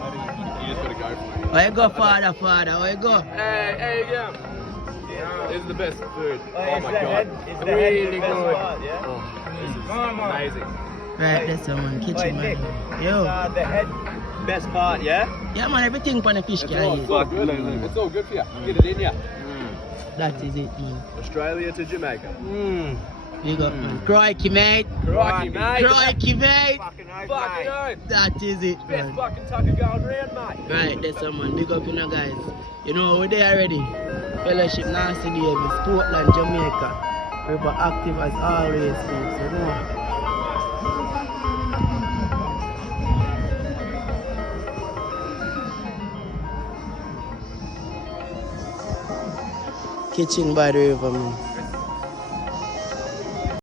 You just gotta go for it. Where you go, father? Where you go? Hey, yeah. This is the best food. Oh my god. Is the Really head the best good. part, yeah? Oh, this is amazing. Right, that's someone kitchen, Nick, man. Yo. the head best part, yeah? Yeah, man, everything on the fish It's can all, eat. it's all good. It's all good for you. Get it in ya. That is it, man. Australia to Jamaica. Big up, man. Crikey, mate. Crikey, mate. Crikey, mate. Fucking oath, Fucking mate. oath. That is it, Best man. fucking tucker going round, mate. Right, that's someone. Big up, you know, guys. You know, we're there already. Fellowship Nancy Davis, Portland, Jamaica. River active as always, man. So, no. Kitchen by the river, man.